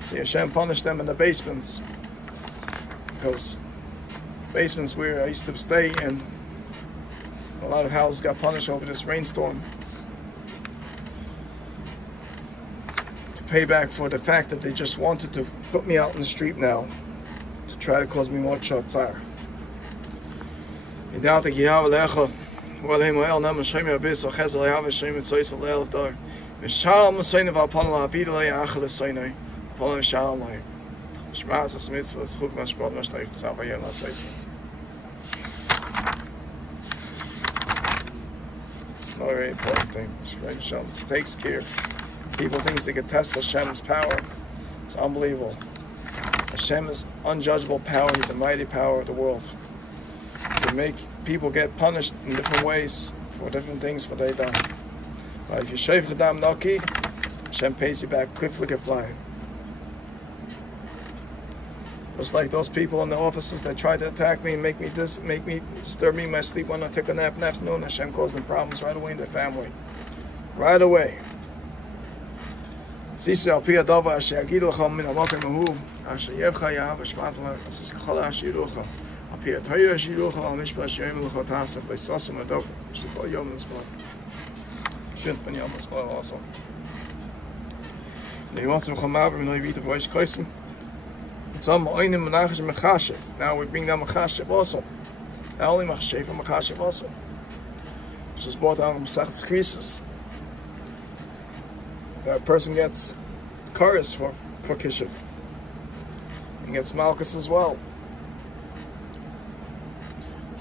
See, Hashem punished them in the basements, because basements where I used to stay, and a lot of houses got punished over this rainstorm, to pay back for the fact that they just wanted to put me out in the street now to try to cause me more chatzar. Very important thing. Hashem takes care. People think they can test Hashem's power. It's unbelievable. Hashem is unjudgeable power. He's a mighty power of the world. To make people get punished in different ways for different things what they done. But if you shave the dam naki, Hashem pays you back quickly can fly. Just like those people in the offices that tried to attack me and make me disturb me in my sleep when I take a nap in the afternoon, Hashem caused them problems right away in their family. Right away. Sisi al pi adava asher yagid lachem min hamakom hahu asher yevcha yahav v'shmat l'chas kol hashirucha al pi atayir hashirucha al mishpat she'em l'chot hasef v'sasum adov sh'kol yom l'zman sh'int ben yom l'zman also. Ne'imatzim chamav v'no'ivita v'oish kaisim. Now we bring down Machashev also. Not only Machashev, but Machashev also. Which is brought down from Masechet Krisis. That a person gets Karis for Kishiv. And gets Malchus as well.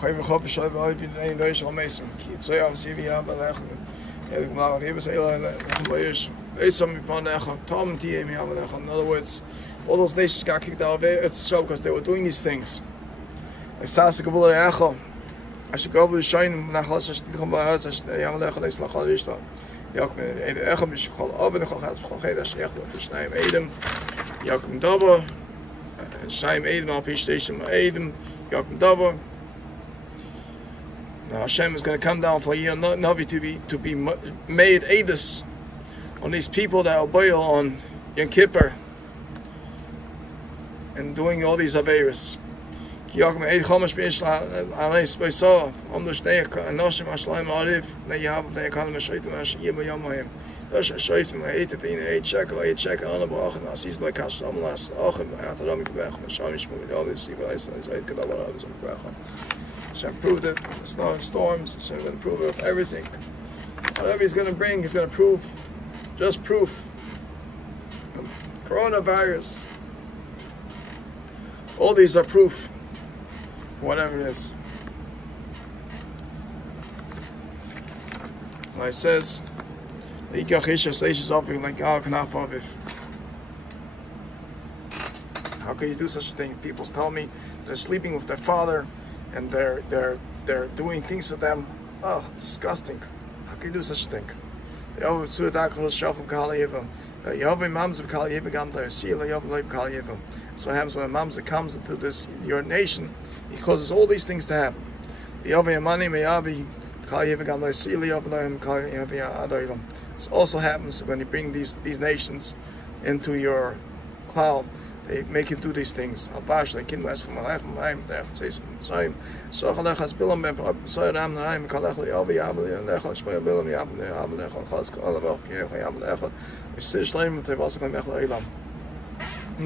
In other words, all those nations got kicked out of Israel because they were doing these things. Like Sasa Gavul Echel, I should go over the Shine, Nachlas, I should come by us, I should Yamalech, I should Lachal Ishta. Yakum Echem, Shukal Oven, Chalched, Ashech, Shnaim Edom, Yakum Dava, Shnaim Edom, Alpi Station Edom, Yakum Dava. Now Hashem is going to come down for a year Navi to be made Edis on these people that are boil on Yom Kippur and doing all these Averis. Now you proved it. Storms. He's going to prove it of everything. Whatever he's going to bring, he's going to prove. Just proof. Coronavirus. All these are proof. Whatever it is. Like it says, like how can you do such a thing? People tell me they're sleeping with their father and they're doing things to them. Oh, disgusting. How can you do such a thing? That's what happens when a mamza comes into your nation. He causes all these things to happen. This also happens when you bring these nations into your cloud. They make you do these things. In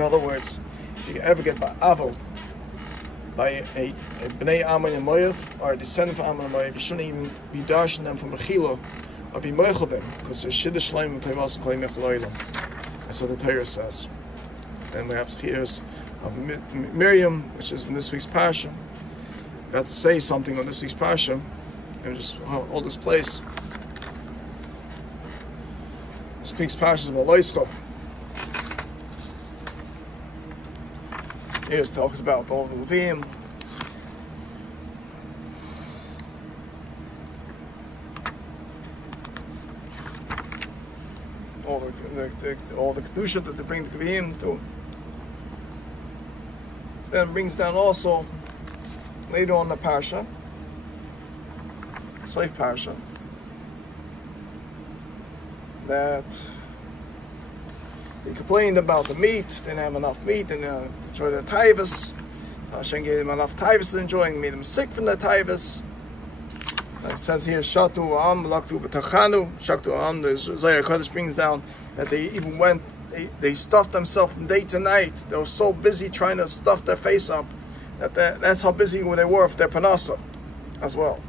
other words, if you ever get ba'avel by a bnei Ammon and Moav, or a descendant of Ammon and Moav, you shouldn't even be dashing them from Bechila or be moichel them, because there's shidduch shleim v'tevas kol yimech lo'olam. That's what the Torah says. And we have tears of Miriam, which is in this week's Parsha. Got to say something on this week's Parsha, and just hold this place. This week's Parsha is about Loischa. Here it talks about all the Levim. All the Kedusha that they bring the Levim to. Then brings down also later on the Parsha. Slave Parsha, that he complained about the meat, didn't have enough meat, and enjoy the taivas. Hashem gave him enough taivas to enjoy, and made him sick from the taivas. It says here, Shatu Am, Laktu B'Tachanu, Shaktu Am, the Zohar Kodesh brings down that they even went, they stuffed themselves from day to night. They were so busy trying to stuff their face up, that's how busy they were for their panasa as well.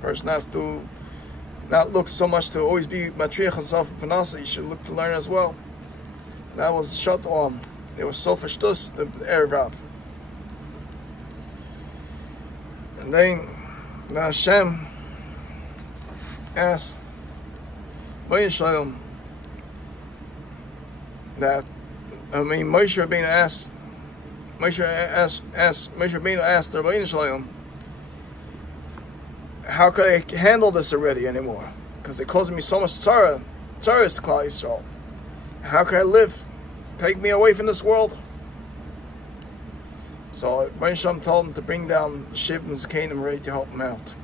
Person has to not look so much to always be matriach himself in panasa, he should look to learn as well. That was Shatu Am. They were so vershtus, the Erev. And then Hashem asked Moshe that, Moshe Rabbeinu asked Moshe Rabbeinu asked the Rebbeinu Shalom, how could I handle this already anymore? Because they caused me so much tzara to Klal Yisrael. How can I live? Take me away from this world. So Rebbeinu told him to bring down Shiv and Zekanim ready to help him out.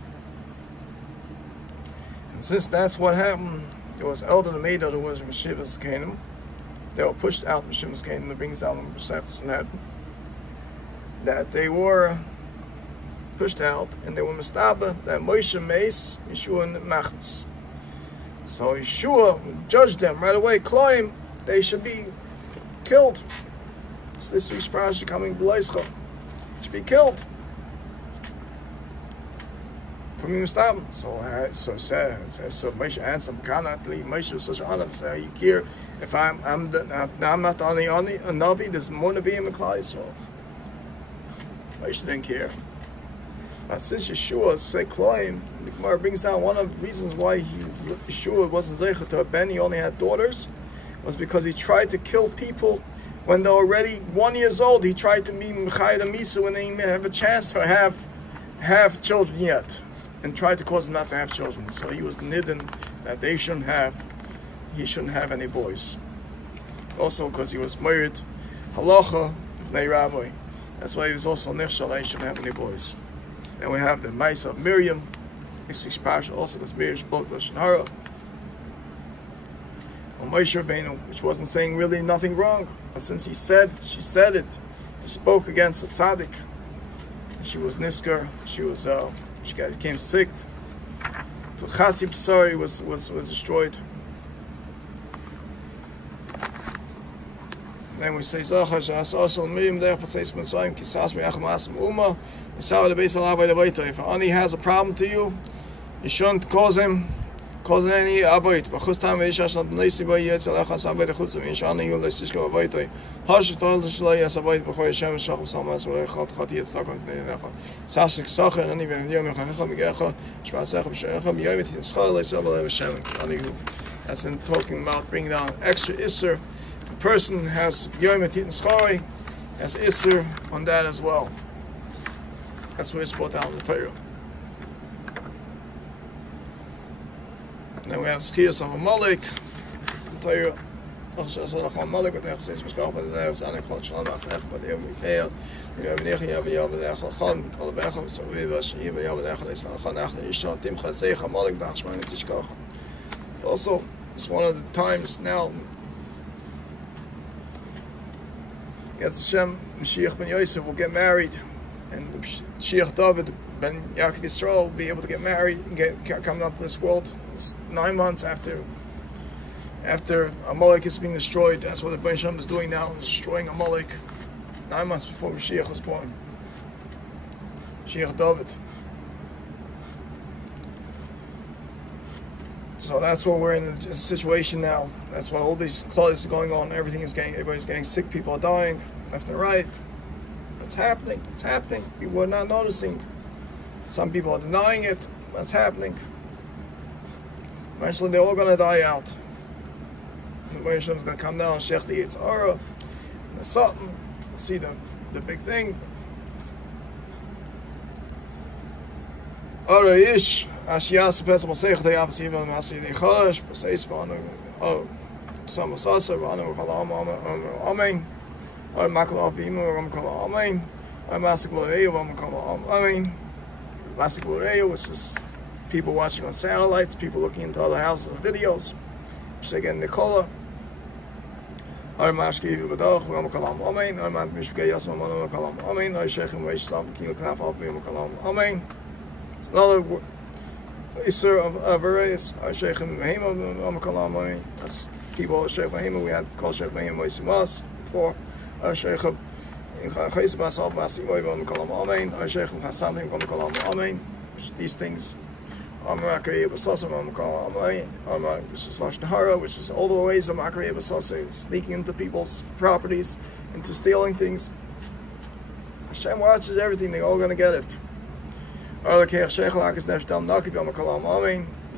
And since that's what happened, there was elder and maid who was Shiv and Zekanim. They were pushed out from Shiv and Zekanim. That brings down the Pesachus and that they were pushed out, and they were mistaba that Moshe Mace, Yeshua and Machnas. So Yeshua judged them right away, claim they should be killed. So this week's parasha coming b'leischa should be killed for me mistaba. So Moshe answered, "Cannot leave Moshe was such an honor." Say, "You care if I'm not the only a navi? There's more naviim in Klal Yisrael." Moshe didn't care. But since Yeshua said Kloim, the Gemara brings down one of the reasons why Yeshua wasn't zeicha to a ben, he only had daughters, was because he tried to kill people when they're already 1 year old. He tried to be Mechayed Misa when they didn't have a chance to have children yet, and tried to cause them not to have children. So he was nidden that he shouldn't have any boys. Also because he was married halacha b'nei rabbi. That's why he was also nechshal that he shouldn't have any boys. And we have the mice of Miriam, this week's parsha, also because Miriam spoke Lashon Hara. Well, Moshe Rabbeinu, which wasn't saying really nothing wrong, but since she said it, she spoke against a tzaddik. She was nisker. She became sick. The Chatzi Psari was destroyed. Then we say Zachar Asal Miriam Derech Patzeis Mitzrayim Kisas Me'acham Asam Uma. If Ani has a problem to you, you shouldn't cause any avoid. But this time, Ishash not Nisi by Yetzalach Asabed Chutzim Ishani Ulishka Avoid. Hush told the Shlay as avoid before Hashem Shacham Samas where Chat Yetzalach Necha. Sashik Sacher and even Yom Chacham Gecha, Shmasach Shacham Yomit in Schal Sabal Hashem Anihu. That's in talking about bringing down extra Isser. If a person has Yomit in Schal, has Isser on that as well. That's where it's brought down in the Torah. And then we have Schias of Amalek, the Torah. Amalek, but the says, "Mishkach, but the Erev Zanek, Chol Shalom, Achech, but the Yom Yifeil, the Yom Nechi, Yav Yav, the Echel Chon, Kol Bechel, so we have Shiva, Yav, the Echel, Yisrael, Chon, Echel, Yishon, Tim Chazeich, Amalek, Dach Shmai, Tishkach. Also, it's one of the times now. Yetz Hashem, Mashiach ben Yosef will get married. And Mashiach David ben Yaakov Yisrael will be able to get married and come out to this world. It's 9 months after Amalek is being destroyed. That's what the Rebbeinu Shalom is doing now, is destroying Amalek. 9 months before Mashiach was born. Mashiach David. So that's what we're in a situation now. That's why all these clothes are going on. Everybody's getting sick. People are dying left and right. It's happening. It's happening. People are not noticing. Some people are denying it. That's happening. Eventually, they're all going to die out. The Rebbeinu Shalom is going to come down, Shech the Yitzhara, the Satan. See the big thing. Ara ish ashiyas pesach masech dayav sivel masi necharash peseis banu samasasa banu kalam amen or makal avim or kalam amen which is people watching on satellites, people looking into other houses and videos. Again, Nicola. Amen. It's another Isser of Averayas. That's people Sheikh Mahima. We had called Sheikh Mahima Moisimas before Sheikh of these things. Which is all the ways of sneaking into people's properties, into stealing things. Hashem watches everything, they're all going to get it. This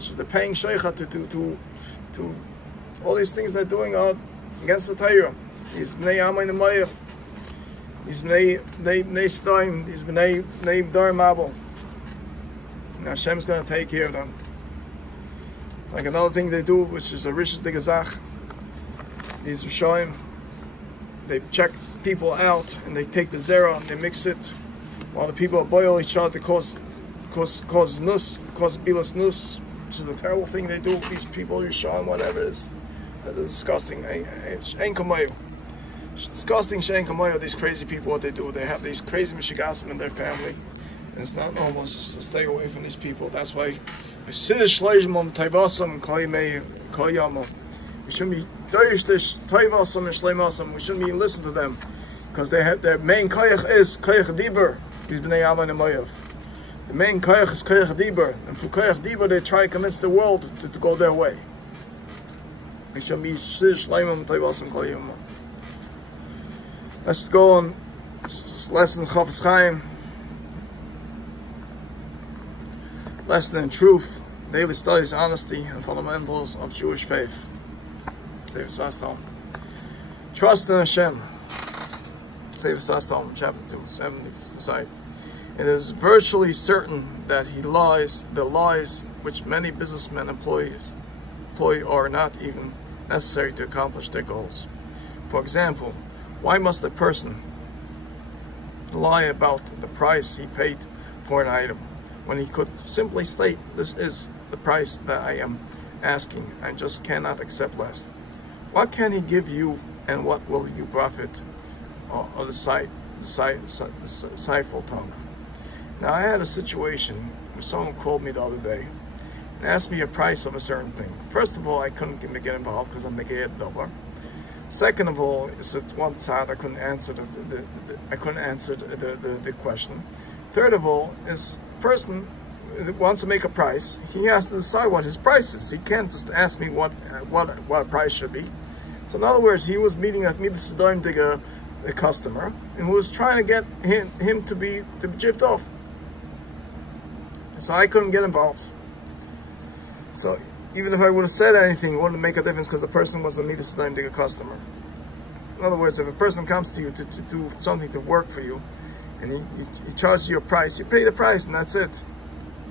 is the paying sheikha to all these things they're doing out against the Torah. These bnei Amin and Mayach, these bnei Stein, these bnei Dar Mabel. Hashem's going to take care of them. Like another thing they do, which is a Rishis de Gazach. These Rishonim, they check people out and they take the zera and they mix it while the people boil each other to cause nus, cause bilas nus, which is a terrible thing they do. These people, Rishonim, whatever it is, that is disgusting. It's disgusting. These crazy people, what they do, they have these crazy mishigasim in their family. And it's not normal just to stay away from these people. That's why we shouldn't be listening to them, because they have their main koyach is koyach dibur. These bnei Aman and Moav. The main koyach is koyach dibur, and for koyach dibur they try to convince the world to go their way. We should be let's go on lesson Chafetz Chaim. Lesson in truth, daily studies, honesty, and fundamentals of Jewish faith. Trust in Hashem. Chapter 2, 70. It is virtually certain that the lies which many businessmen employ are not even necessary to accomplish their goals. For example, why must a person lie about the price he paid for an item, when he could simply state, this is the price that I am asking, and just cannot accept less? What can he give you, and what will you profit of the spiteful tongue? Now, I had a situation where someone called me the other day and asked me a price of a certain thing. First of all, I couldn't get involved because I'm making a dollar. Second of all, it's at one side I couldn't answer the question. Third of all, is person wants to make a price, he has to decide what his price is. He can't just ask me what a price should be. So in other words, he was meeting a customer, and who was trying to get him to be gypped off. So I couldn't get involved. So even if I would have said anything, it wouldn't make a difference, because the person was a customer. In other words, if a person comes to you to do something, to work for you, and he charges you a price, you pay the price, and that's it.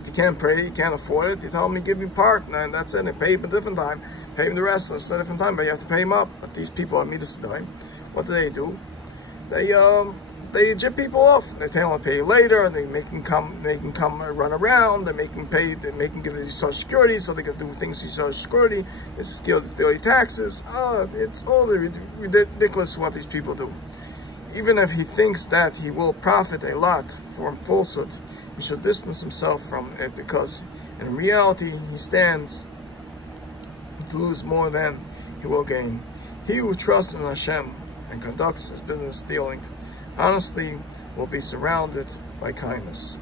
If you can't pay, you can't afford it, you tell him, give me part, and that's it. And pay him a different time, pay him the rest, it's a different time, but you have to pay him up. But these people are Midas Dime. What do? They jip people off. They tell them to pay later, and they make them come run around. They make them pay. They make them give you Social Security, so they can do things with Social Security. It's steal the taxes. It's all ridiculous what these people do. Even if he thinks that he will profit a lot from falsehood, he should distance himself from it, because in reality he stands to lose more than he will gain. He who trusts in Hashem and conducts his business dealing honestly will be surrounded by kindness.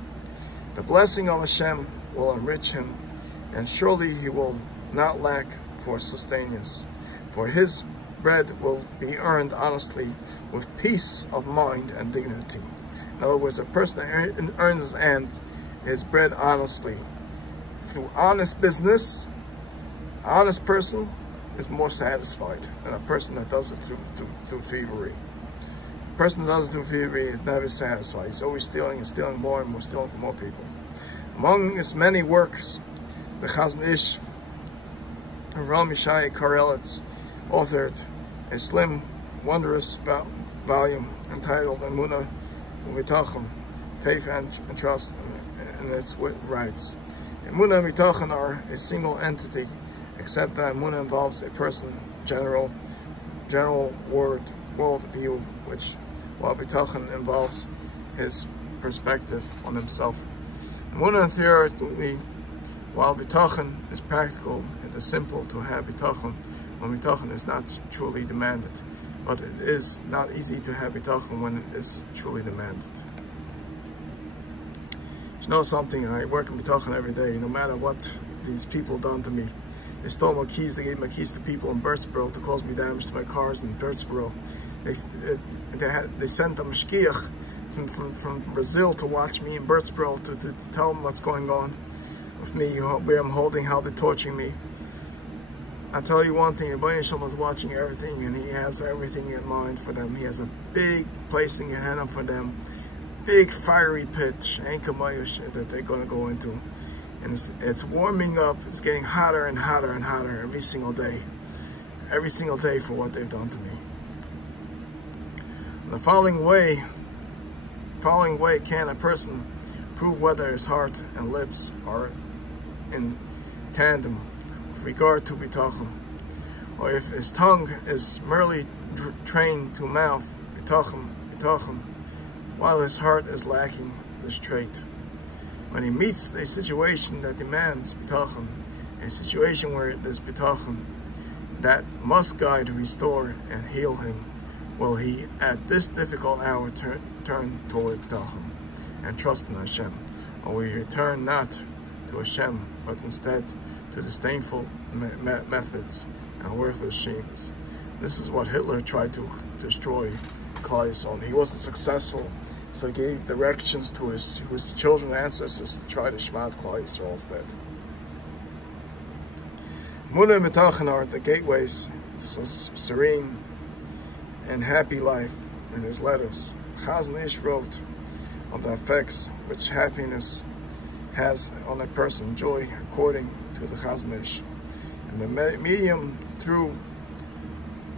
The blessing of Hashem will enrich him, and surely he will not lack for sustenance, for his bread will be earned honestly with peace of mind and dignity. In other words, a person that earns his bread honestly through honest business, honest person is more satisfied than a person that does it through thievery. A person that does it through thievery is never satisfied. He's always stealing and stealing more and more, stealing from more people. Among its many works, the Chazon Ish, Ram Yishai Karelitz, authored a slim, wondrous volume entitled Emunah Uvitachon, faith and trust, and its rights. Emunah and Bitachon are a single entity, except that Emunah involves a person, general world view, while Bitachon involves his perspective on himself. Emunah theoretically, while Bitachon is practical, it is simple to have Bitachon when Bitachon is not truly demanded. But it is not easy to have Bitachon when it is truly demanded. You know something, I work in Bitachon every day, no matter what these people done to me. They stole my keys, they gave my keys to people in Birdsboro to cause me damage to my cars in Birdsboro. They sent a mashkiach from Brazil to watch me in Birdsboro to tell them what's going on with me, where I'm holding, how they're torturing me. I'll tell you one thing, Rebbeinu Shalom was watching everything, and he has everything in mind for them. He has a big placing in hand for them, big fiery pit, that they're going to go into. And it's warming up, it's getting hotter and hotter and hotter every single day for what they've done to me. In the following way can a person prove whether his heart and lips are in tandem with regard to Bitachon, or if his tongue is merely trained to mouth Bitachon, while his heart is lacking this trait. When he meets a situation that demands Bitachon, a situation where it is Bitachon that must guide, restore, and heal him, will he at this difficult hour turn toward Bitachon and trust in Hashem, or will he turn not to Hashem, but instead to disdainful methods and worthless schemes? This is what Hitler tried to destroy Klal Yisrael. He wasn't successful, so he gave directions to his children and ancestors to try to shmad Klal Yisrael instead. Emunah and Bitachon are the gateways to a serene and happy life. In his letters, Chazon Ish wrote on the effects which happiness has on a person, joy according to the Chazon Ish, and the medium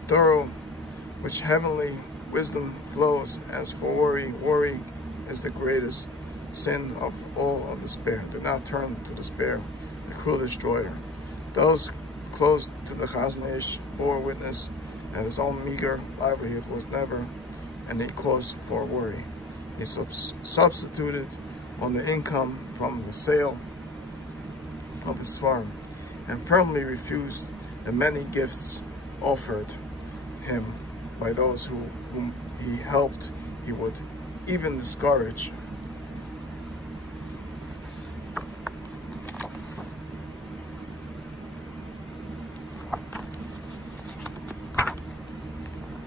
thorough which heavenly wisdom flows. As for worry is the greatest sin of all of despair. Do not turn to despair, the cruel destroyer. Those close to the Chazon Ish bore witness that his own meager livelihood was never any cause for worry. He substituted on the income from the sale of his farm, and firmly refused the many gifts offered him by those whom he helped. He would even discourage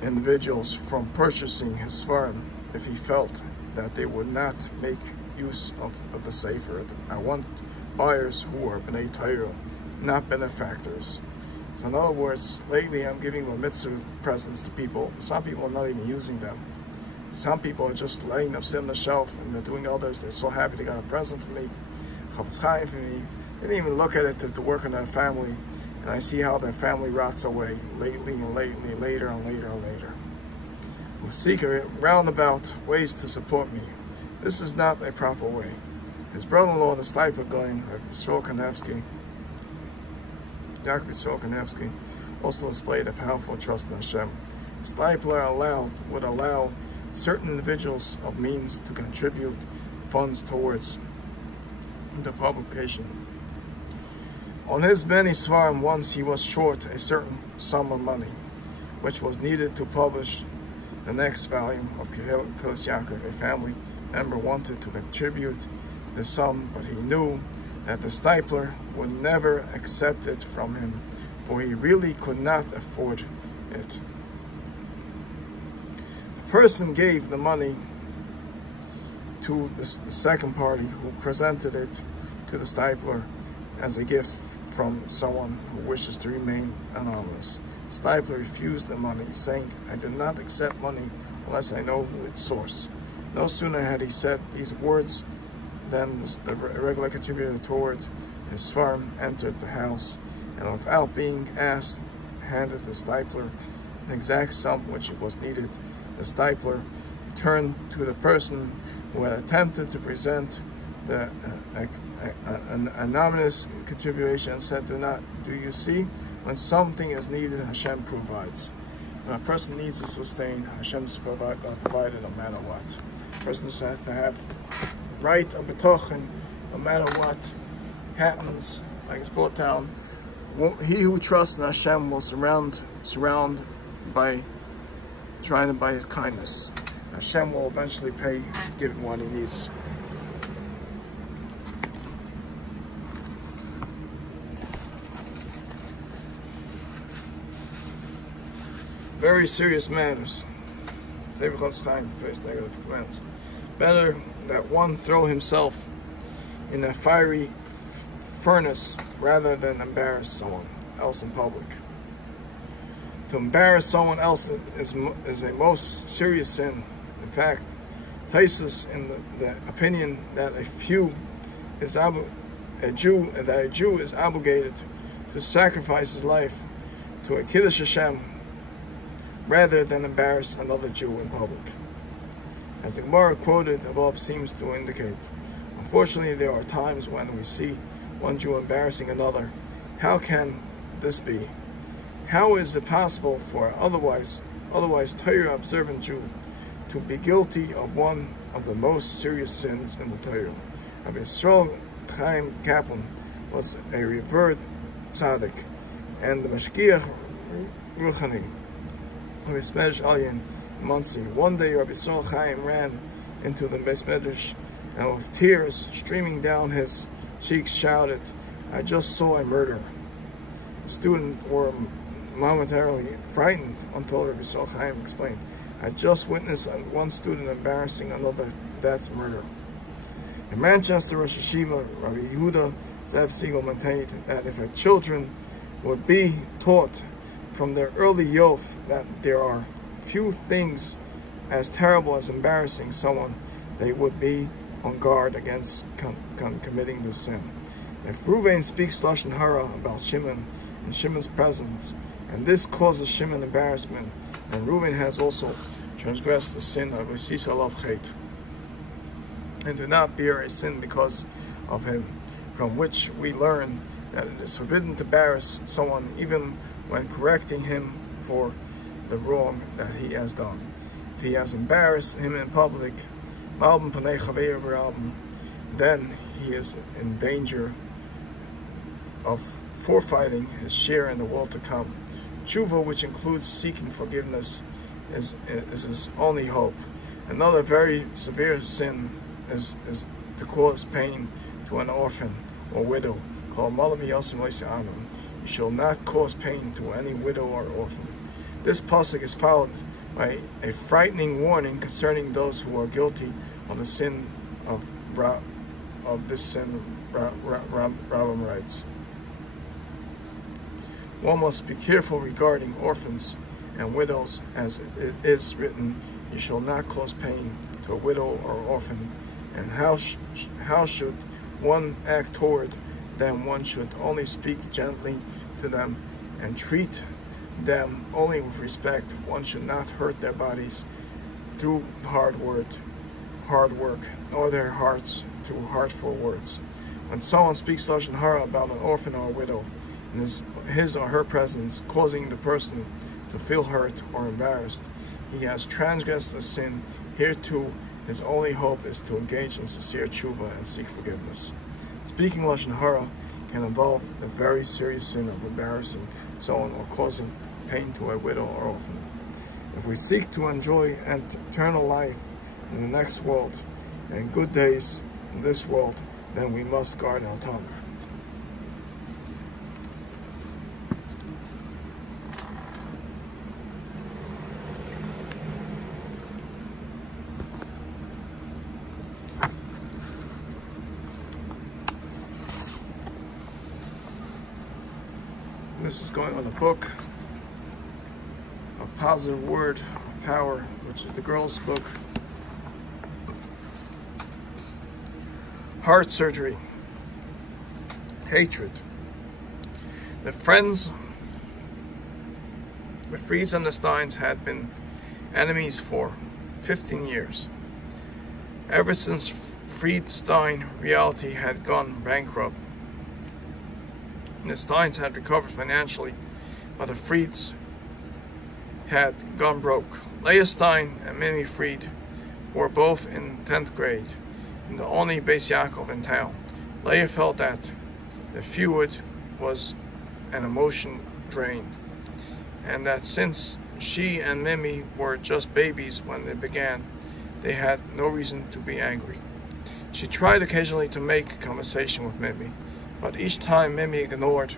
individuals from purchasing his farm if he felt that they would not make use of the Sefer. I want buyers who are B'nai Torah, not benefactors. So in other words, lately I'm giving a mitzvah presents to people. Some people are not even using them. Some people are just letting them sit on the shelf, and they're doing others. They're so happy they got a present for me, Chaim for me. They didn't even look at it to work on their family. And I see how their family rots away later and later. We seek roundabout ways to support me. This is not a proper way. His brother-in-law, the Stipler going, Dr. Yisrael Kanevsky, also displayed a powerful trust in Hashem. Stipler would allow certain individuals of means to contribute funds towards the publication. On his many svarim, once he was short a certain sum of money, which was needed to publish the next volume of Kilis Yaakov. A family member wanted to contribute the sum, but he knew that the Stipler would never accept it from him, for he really could not afford it. The person gave the money to the second party, who presented it to the Stipler as a gift from someone who wishes to remain anonymous. Stipler refused the money, saying, "I do not accept money unless I know its source." No sooner had he said these words than the regular contributor towards his farm entered the house, and without being asked, handed the Stipler the exact sum which was needed. The Stipler turned to the person who had attempted to present the an anonymous contribution and said, do you see? When something is needed, Hashem provides. When a person needs to sustain, Hashem's provided no matter what. A person just has to have right or betochen, no matter what happens. Like it's brought down, he who trusts in Hashem will surround by his kindness. Hashem will eventually give him what he needs. Very serious matters. Chaim face negative comments. Better that one throw himself in a fiery furnace rather than embarrass someone else in public. To embarrass someone else is a most serious sin. In fact, places in the opinion that a Jew is obligated to sacrifice his life to a Kiddush Hashem rather than embarrass another Jew in public. As the Gemara quoted above seems to indicate, unfortunately there are times when we see one Jew embarrassing another. How can this be? How is it possible for otherwise Torah observant Jew to be guilty of one of the most serious sins in the Torah? Rabbi Chaim Kaplan was a revered tzaddik, and the Mashgiach Ruchani, Rabbi Medrash Alyan Muncie. One day Rabbi Chaim ran into the Beis Medrash and with tears streaming down his cheeks shouted, "I just saw a murder." The students were momentarily frightened until Rabbi Chaim explained, "I just witnessed one student embarrassing another. That's murder." In Manchester, Rosh Hashiva, Rabbi Yehuda Zev Siegel maintained that if children would be taught from their early youth that there are few things as terrible as embarrassing someone, they would be on guard against committing this sin. If Reuven speaks Lashon Hara about Shimon in Shimon's presence, and this causes Shimon embarrassment, and Reuven has also transgressed the sin of Yisisa Lav Chet, and did not bear a sin because of him, from which we learn that it is forbidden to embarrass someone even when correcting him for the wrong that he has done. If he has embarrassed him in public, then he is in danger of forfeiting his share in the world to come. Tshuva, which includes seeking forgiveness, is his only hope. Another very severe sin is to cause pain to an orphan or widow, called Malam Yosim Leisa'anum. You shall not cause pain to any widow or orphan. This pasuk is followed by a frightening warning concerning those who are guilty of the sin of this sin. Rambam writes, one must be careful regarding orphans and widows, as it is written, "You shall not cause pain to a widow or orphan." And how should one act toward them? One should only speak gently to them and treat them only with respect. One should not hurt their bodies through hard work, nor their hearts through hurtful words. When someone speaks Lashon Hara about an orphan or a widow in his or her presence, causing the person to feel hurt or embarrassed, he has transgressed a sin. Here too, his only hope is to engage in sincere tshuva and seek forgiveness. Speaking Lashon Hara can involve the very serious sin of embarrassing someone or causing pain to a widow or orphan. If we seek to enjoy eternal life in the next world and good days in this world, then we must guard our tongue. This is going on the book of Positive Word of Power, which is the girls' book. Heart surgery. Hatred. The Frieds and the Steins had been enemies for 15 years. Ever since Friedstein Realty had gone bankrupt, the Steins had recovered financially, but the Frieds had gone broke. Leah Stein and Mimi Fried were both in 10th grade, in the only Beis Yaakov in town. Leah felt that the feud was an emotion drained, and that since she and Mimi were just babies when they began, they had no reason to be angry. She tried occasionally to make conversation with Mimi, but each time Mimi ignored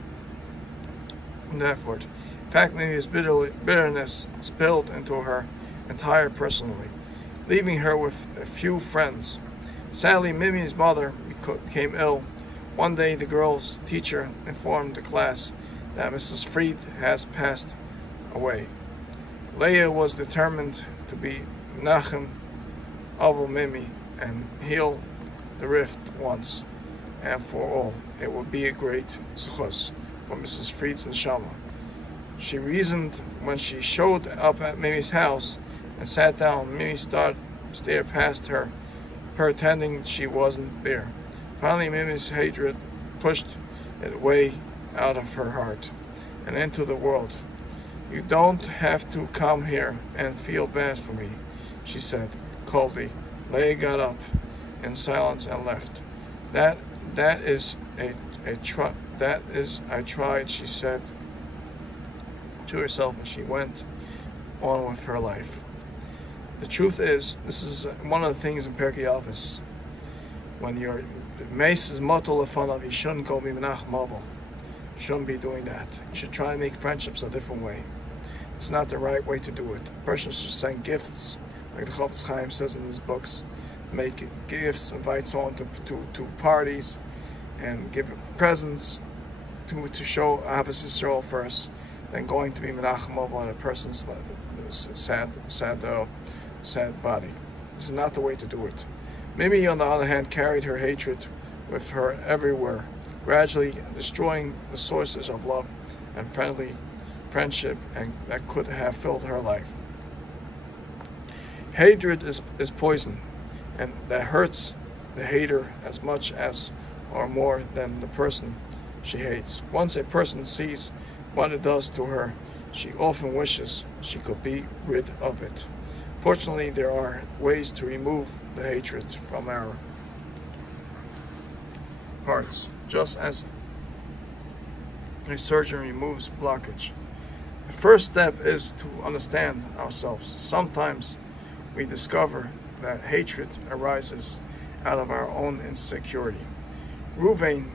the effort. In fact, Mimi's bitterness spilled into her entire personality, leaving her with a few friends. Sadly, Mimi's mother became ill. One day, the girl's teacher informed the class that Mrs. Fried has passed away. Leah was determined to be Menachem Abu Mimi and heal the rift once and for all. It would be a great suchus for Mrs. Fried's neshama. She reasoned when she showed up at Mimi's house and sat down. Mimi stared past her, pretending she wasn't there. Finally, Mimi's hatred pushed it way out of her heart and into the world. "You don't have to come here and feel bad for me," she said coldly. Leah got up in silence and left. I tried, she said to herself, and she went on with her life. The truth is, this is one of the things in Pirkei Avos. When your mace is motul lefanav, you shouldn't go be menachem aval. You shouldn't be doing that. You should try to make friendships a different way. It's not the right way to do it. A person should send gifts, like the Chaim says in his books. Make gifts, invite someone to parties, and give presents to show Ahavas Yisrael first, then going to be menachem aval on a person's sad body. This is not the way to do it. Mimi, on the other hand, carried her hatred with her everywhere, gradually destroying the sources of love and friendship and that could have filled her life. Hatred is poison, and that hurts the hater as much as or more than the person she hates. Once a person sees what it does to her, she often wishes she could be rid of it. Fortunately, there are ways to remove the hatred from our hearts, just as a surgeon removes blockage. The first step is to understand ourselves. Sometimes we discover that hatred arises out of our own insecurity. Ruvain,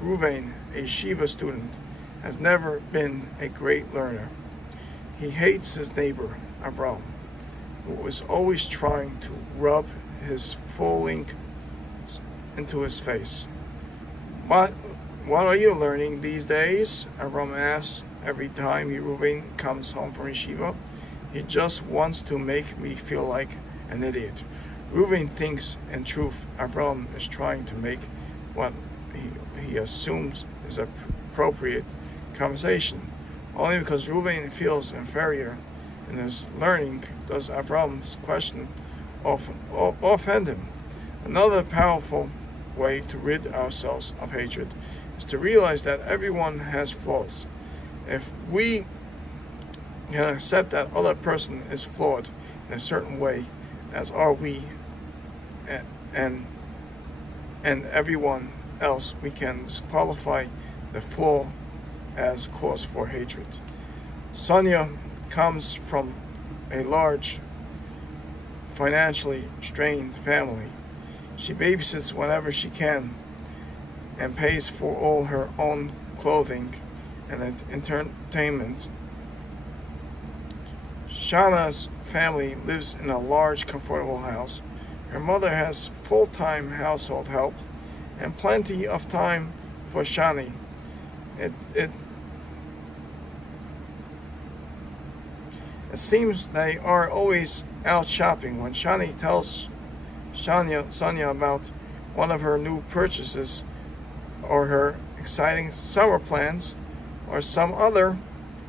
a yeshiva student, has never been a great learner. He hates his neighbor, Avram, who is always trying to rub his full ink into his face. What are you learning these days? Avram asks every time Ruvain comes home from yeshiva. He just wants to make me feel like an idiot. Ruvain thinks, in truth, Avram is trying to make what he assumes is appropriate conversation. Only because Ruvain feels inferior in his learning does Avram's question offend him. Another powerful way to rid ourselves of hatred is to realize that everyone has flaws. If we can accept that other person is flawed in a certain way, as are we, and everyone else, we can disqualify the flaw as cause for hatred. Sonia comes from a large, financially strained family. She babysits whenever she can and pays for all her own clothing and entertainment. Shana's family lives in a large, comfortable house. Her mother has full-time household help and plenty of time for Shani. It seems they are always out shopping. When Shani tells Sonia about one of her new purchases or her exciting summer plans or some other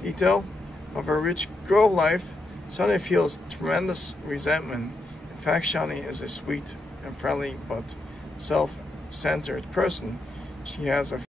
detail of her rich girl life, Shani feels tremendous resentment. In fact, Shani is a sweet and friendly but self-centered person. She has a